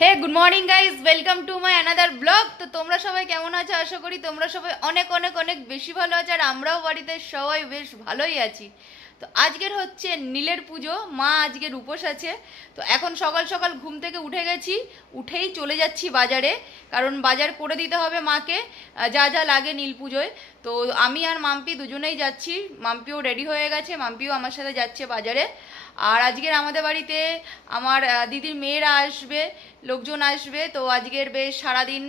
Hey good morning guys welcome to my another blog তো তোমরা সবাই কেমন আছো? আশা করি তোমরা সবাই অনেক অনেক অনেক বেশি ভালো আছো আর আমরাও বাড়িতে সবাই বেশ ভালোই আছি। তো আজকের হচ্ছে নীলের পুজো, মা আজকের উপোস আছে। তো এখন সকাল সকাল ঘুম থেকে উঠে গেছি, উঠেই চলে যাচ্ছি বাজারে, কারণ বাজার করে দিতে হবে মাকে যা যা লাগে নীল পুজোয়। তো আমি আর মাম্পি দুজনেই যাচ্ছি, মাম্পিও রেডি হয়ে গেছে, মাম্পিও আমার সাথে যাচ্ছে বাজারে। আর আজকের আমাদের বাড়িতে আমার দিদির মেয়েরা আসবে লোকজন আসবে তো আজকের বেশ সারাদিন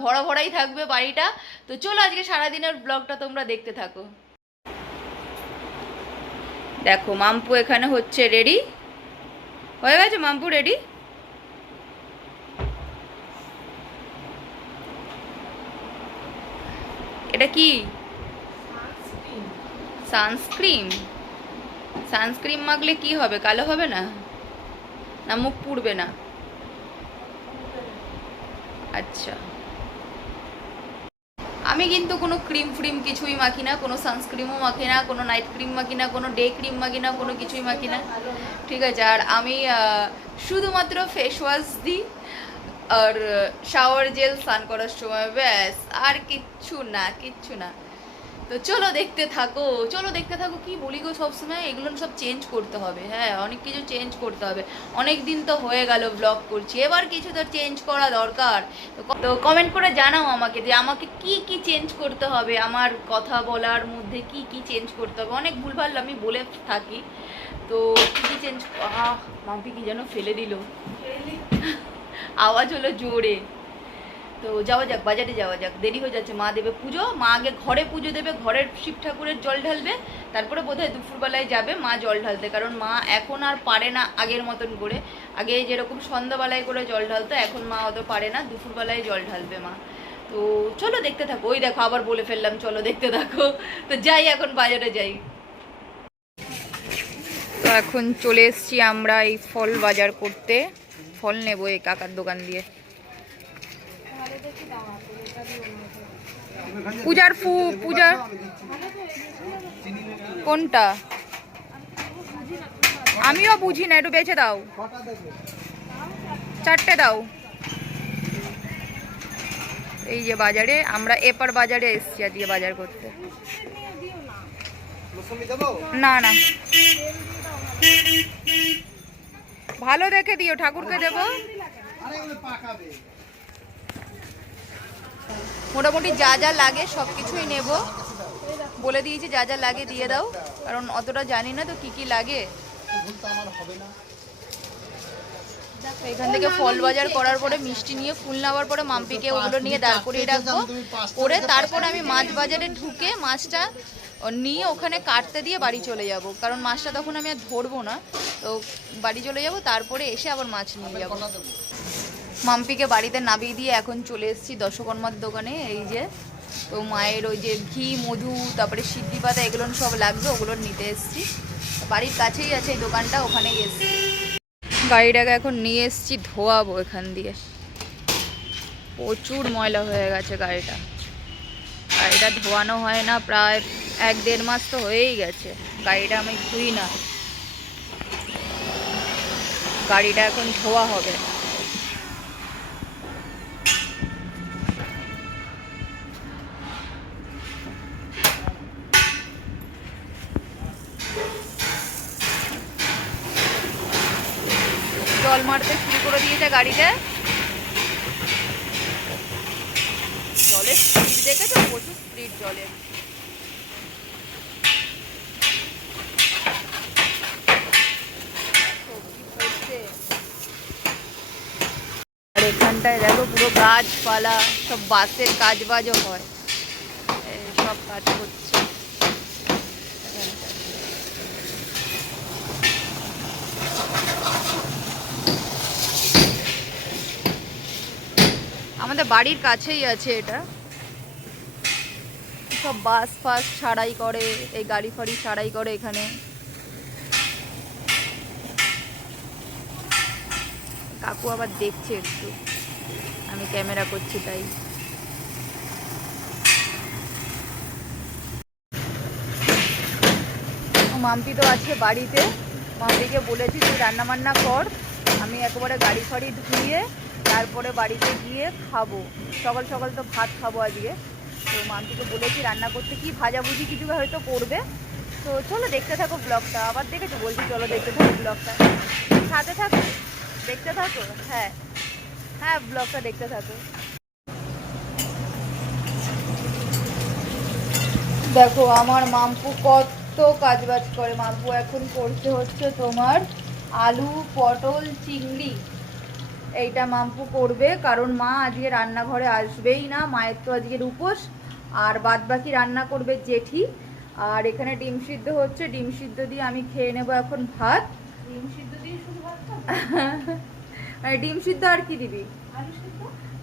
ভরা ভরাই থাকবে বাড়িটা। তো চলো আজকে সারাদিনের ব্লগটা তোমরা দেখতে থাকো। দেখো মাম্পু এখানে হচ্ছে রেডি হয়ে গেছে মাম্পু রেডি এটা কি? সানস্ক্রিন সানস্ক্রিন মাখলে কি হবে? কালো হবে না? না, মুখ পুড়বে না? আচ্ছা। আমি কিন্তু কোনো ক্রিম ফ্রিম কিছুই মাখি না, কোনো সানস্ক্রিমও মাখি না, কোনো নাইট ক্রিম মাখি না, কোনো ডে ক্রিম মাখি না, কোনো কিছুই মাখি না। ঠিক আছে, আর আমি শুধুমাত্র ফেস ওয়াশ দিই, আর শাওয়ার জেল স্নান করার সময়, ব্যাস, আর কিচ্ছু না কিচ্ছু না। তো চলো দেখতে থাকো চলো দেখতে থাকো কি বলি গো সবসময়? এগুলো সব চেঞ্জ করতে হবে হ্যাঁ অনেক কিছু চেঞ্জ করতে হবে। অনেক দিন তো হয়ে গেল ব্লগ করছি এবার কিছু তো চেঞ্জ করা দরকার। তো কমেন্ট করে জানাও আমাকে যে আমাকে কি কি চেঞ্জ করতে হবে আমার কথা বলার মধ্যে কি কি চেঞ্জ করতে হবে। অনেক ভুলভাল আমি বলে থাকি। তো কি কি চেঞ্জ আহ মাম্পি কি যেন ফেলে দিল। আওয়াজ হলো জোরে। তো যাওয়া যাক, বাজারে যাওয়া যাক। দেরি হয়ে যাচ্ছে, মা দেবে পুজো, মা আগে ঘরে পুজো দেবে, ঘরের শিব ঠাকুরের জল ঢালবে, তারপরে বোধহয় দুপুরবেলায় যাবে মা জল ঢালতে, কারণ মা এখন আর পারে না আগের মতন করে। আগে যেরকম সন্ধ্যাবেলায় করে জল ঢালতো, এখন মা অত পারে না, দুপুরবেলায় জল ঢালবে মা। তো চলো দেখতে থাকো। ওই দেখো, আবার বলে ফেললাম, চলো দেখতে থাকো। তো যাই, এখন বাজারে যাই। তো এখন চলে এসেছি আমরা এই ফল বাজার করতে। ফল নেব এই কাকার দোকান দিয়ে। পূজার ফু পূজার কোনটা? আমিও বুঝি না, একটু বেছে দাও। চারটে দাও। এই যে বাজারে, আমরা এপার বাজারে এসছি আজকে বাজার করতে। না না। ভালো দেখে দিও, ঠাকুরকে দেবো। মোটামুটি যা যা লাগে সব কিছুই নেব। বলে দিয়েছি, যা যা লাগে দিয়ে দাও। কারণ অতটা জানি না তো কি কি লাগে। এখান থেকে ফল বাজার করার পরে মিষ্টি নিয়ে ফুল নেওয়ার পরে মাম্পিকে ওগুলো নিয়ে দাঁড় করিয়ে রাখব। করে তারপরে আমি মাছ বাজারে ঢুকে মাছটা নিয়ে ওখানে কাটতে দিয়ে বাড়ি চলে যাব। কারণ মাছটা তখন আমি আর ধরবো না। তো বাড়ি চলে যাব, তারপরে এসে আবার মাছ নিয়ে যাব। মাম্পিকে বাড়িতে নামিয়ে দিয়ে এখন চলে এসেছি দশকর্মার দোকানে, এই যে। তো মায়ের ওই যে ঘি, মধু, তারপরে সিদ্ধি পাতা, এগুলো সব লাগবে, ওগুলো নিতে এসেছি। বাড়ির কাছেই আছে এই দোকানটা ওখানেই এসেছি গাড়িটাকে এখন নিয়ে এসেছি ধোয়াবো এখান দিয়ে। প্রচুর ময়লা হয়ে গেছে গাড়িটা। গাড়িটা ধোয়ানো হয় না, প্রায় এক দেড় মাস তো হয়েই গেছে। গাড়িটা আমি ধুই না। গাড়িটা এখন ধোয়া হবে। জল শুরু করে দিয়েছে গাড়িতে জলের স্পিড দেখেছ? প্রচুর স্পিড জলের এখানটায় দেখো পুরো গাছপালা, সব বাসের কাজ বাজও হয় সব কাজ হচ্ছে। আমাদের বাড়ির কাছেই আছে এটা। সব বাস ফাস ছাড়াই করে, এই গাড়ি ফাড়ি ছাড়াই করে এখানে। কাকু আবার দেখছে একটু। আমি ক্যামেরা করছি তাই। মাম্পি তো আছে বাড়িতে। মাম্পিকে বলেছি তুই রান্না বান্না কর। আমি একেবারে গাড়ি ফাড়ি ধুয়ে তারপরে বাড়িতে গিয়ে খাব। সকাল সকাল তো ভাত খাব আজকে। তো মামটিকে বলেছি রান্না করতে, কি ভাজাভুজি কিছু হয়তো করবে। তো চলো দেখতে থাকো ব্লগটা আবার দেখেছ? বলছি চলো দেখতে থাকো ব্লগটা সাথে থাকো। দেখতে থাকো? হ্যাঁ। হ্যাঁ ব্লগটা দেখতে থাকো। দেখো, আমার মাম্পু কত কাজ বাজ করে। মাম্পু এখন করতে হচ্ছে তোমার আলু, পটল, চিংড়ি। এইটা মাম্পু করবে কারণ মা আজকে রান্নাঘরে আসবেই না মায়ের তো আজকের উপোস আর বাদ বাকি রান্না করবে জেঠি আর এখানে ডিম সিদ্ধ হচ্ছে ডিম সিদ্ধ দিয়ে আমি খেয়ে নেব এখন ভাত। ডিম সিদ্ধ দিয়ে শুধু ভাত খাব? ডিম সিদ্ধ আর কি দিবি?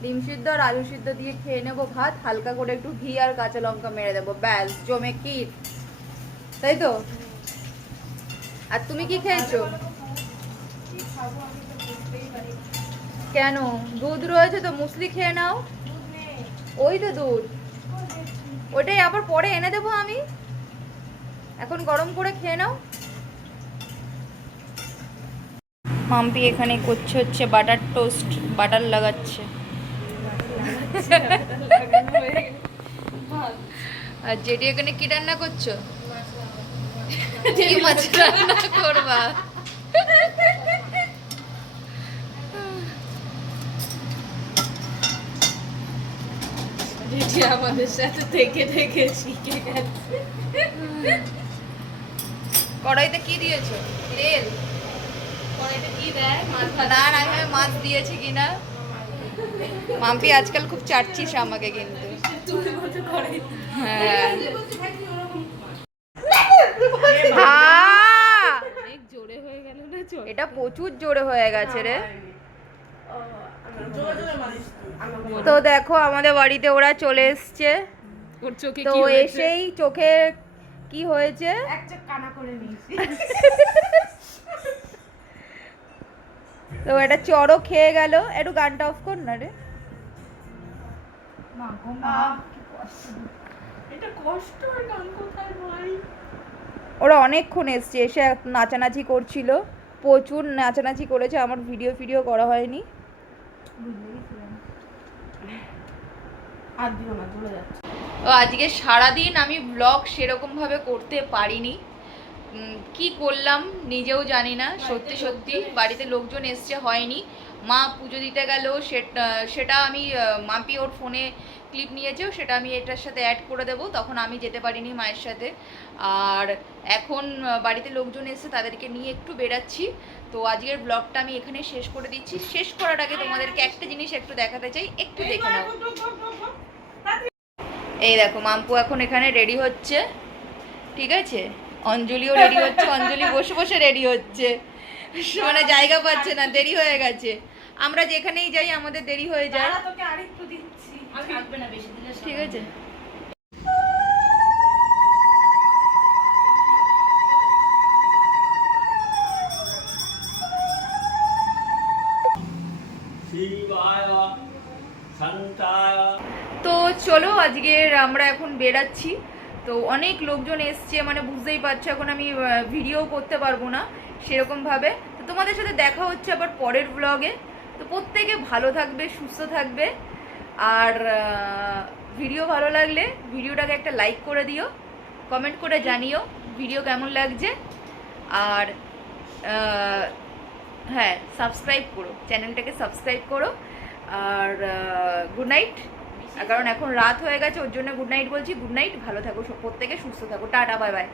ডিম সিদ্ধ আর আলু সিদ্ধ দিয়ে খেয়ে নেব ভাত হালকা করে একটু ঘি আর কাঁচা লঙ্কা মেরে দেবো ব্যাস জমে কি? তাই তো? আর তুমি কি খেয়েছো কি খাব আমি তো বুঝতেই পারি না। কেন? দুধ রয়েছে তো, মুসলি খেয়ে নাও। ওই তো দুধ? ওটাই আবার পরে এনে দেবো আমি। এখন গরম করে খেয়ে নাও। মাম্পি এখানে করছে হচ্ছে বাটার টোস্ট, বাটার লাগাচ্ছে। আর যেটি এখানে কি রান্না করছ? কি মাছ রান্না করবা? যেটি আমাদের সাথে থেকে থেকে শিখে গেছে। কড়াইতে কি দিয়েছ? তেল? কড়াইতে কি দেয়? মাছ না না আমি মাছ দিয়েছি কিনা? মাম্পি আজকাল খুব চাটছিস আমাকে কিন্তু। হ্যাঁ। হ্যাঁ হয়ে এটা প্রচুর জোরে হয়ে গেছে রে। জোরে জোরে মারিস। তো দেখো আমাদের বাড়িতে ওরা চলে এসছে। তো এসেই চোখে কি হয়েছে? এক চোখ কানা করে নিয়েছি। তো এটা চড়ো খেয়ে গেল। একটু গানটা অফ কর না রে। মা গো মা এটা কষ্ট আর গান কোথায় ভাই? ওরা অনেকক্ষণ এসছে এসে নাচানাচি করছিল। প্রচুর নাচানাচি করেছে আমার ভিডিও ফিডিও করা হয়নি। আর দিও না চলে যাচ্ছে। তো আজকে সারাদিন আমি ব্লগ সেরকমভাবে করতে পারিনি। কি করলাম নিজেও জানি না সত্যি সত্যি বাড়িতে লোকজন এসছে হয়নি। মা পুজো দিতে গেল, সেটা আমি মাম্পি ওর ফোনে ক্লিপ নিয়েছেও সেটা আমি এটার সাথে অ্যাড করে দেবো, তখন আমি যেতে পারিনি মায়ের সাথে। আর এখন বাড়িতে লোকজন এসে তাদেরকে নিয়ে একটু বেরাচ্ছি তো আজকের ব্লগটা আমি এখানে শেষ করে দিচ্ছি। শেষ করার আগে তোমাদেরকে একটা জিনিস একটু দেখাতে চাই, একটু দেখে নাও। এই দেখো, মাম্পু এখন এখানে রেডি হচ্ছে। ঠিক আছে? অঞ্জলিও রেডি হচ্ছে, অঞ্জলি বসে বসে রেডি হচ্ছে। মানে জায়গা পাচ্ছে না, দেরি হয়ে গেছে। আমরা যেখানেই যাই আমাদের দেরি হয়ে যায়। তোকে আরেকটু দিচ্ছি। আর থাকবে না বেশি দিলে ঠিক আছে। তো চলো আজকের আমরা এখন বেরাচ্ছি তো অনেক লোকজন এসছে মানে বুঝতেই পারছ এখন আমি ভিডিও করতে পারব না সেরকমভাবে। তো তোমাদের সাথে দেখা হচ্ছে আবার পরের ব্লগে তো প্রত্যেকে ভালো থাকবে, সুস্থ থাকবে। আর ভিডিও ভালো লাগলে ভিডিওটাকে একটা লাইক করে দিও কমেন্ট করে জানিও ভিডিও কেমন লাগছে। আর হ্যাঁ সাবস্ক্রাইব করো চ্যানেলটাকে সাবস্ক্রাইব করো। আর গুড নাইট কারণ এখন রাত হয়ে গেছে, ওর জন্য গুড নাইট বলছি। গুড নাইট ভালো থাকো প্রত্যেকে সুস্থ থাকো। Tata bye bye